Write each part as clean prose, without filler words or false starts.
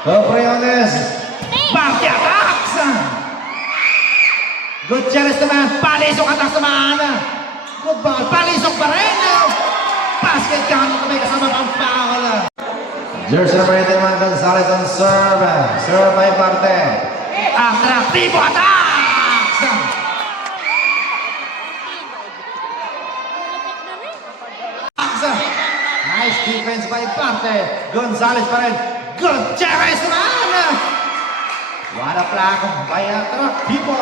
Copriones. Parte attacks. Gutierrez naman. Palisok attacks naman. Good ball. Palisok pa rin. Basket count. May kasama pang foul. Jersey number 8 naman. Gonzalez on serve. Serve by Parte. Atraktibo attacks. Nice defense by Parte. Gonzalez pa rin. Gutierrez naman. What a block by Atraktibo.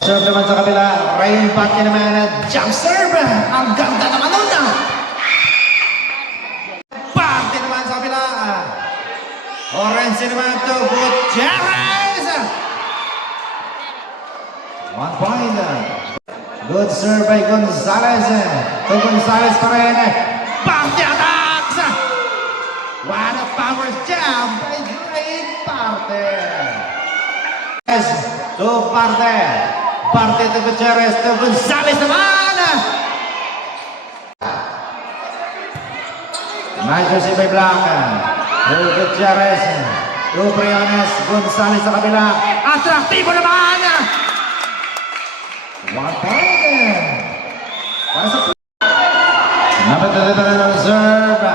Serve naman sa kabila. Rain Parte naman. Jump serve. Ang ganda naman nun. Parte naman sa kabila. Orense naman to Gutierrez. 1 point. Good serve by Gonzalez. To Gonzalez pa rin. Parte attacks. What a power jam by Rain Parte. To Parte. Parte to Gutierrez. To Gonzalez naman. Nice receive by Blanca. To Gutierrez. To Briones. Gonzalez sa kabila. Atraktibo naman. 1 point. Para sa napatata na ng serve.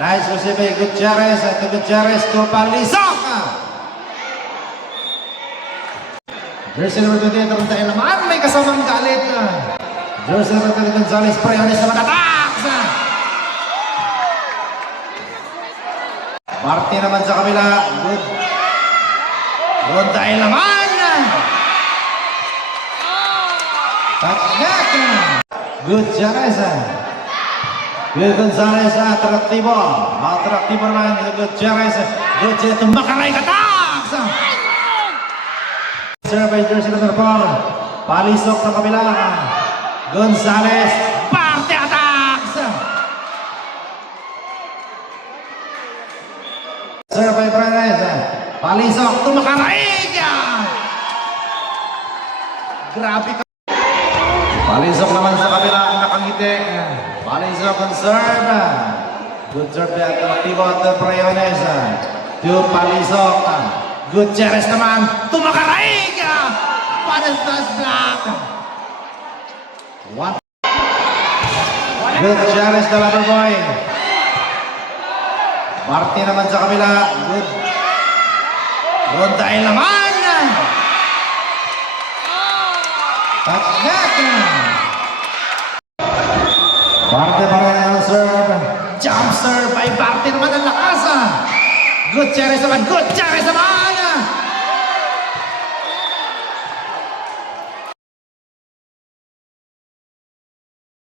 Nice receive by Gutierrez. To Gutierrez. To Palisok. Jersey number 28, Rondael naman, may kasamang galit. Jersey number 30, Gonzalez, Briones naman attacks. Parte naman sa kabila. Good. Rondael naman. Touchback. Gutierrez. Good Gonzalez, Atraktibo. Atraktibo naman, Gutierrez. Gutierrez, tumakaray attacks. Serve by Jersey number 4. Palisok sa kabila. Gonzalez. Parte attacks. Serve by Briones. Palisok. Tumakarig. Grabe ka. Palisok naman sa kabila. Nakangiti. Palisok on serve. Good serve by Atraktibo at Briones. To Palisok. Gutierrez naman, tumakarig! Para sa block! What? Gutierrez na lover boy. Parte naman sa kabila. Good. Rondael naman! Touchback! Parte pa rin ang serve. Jump serve by Parte naman ang lakas. Gutierrez naman, Gutierrez naman!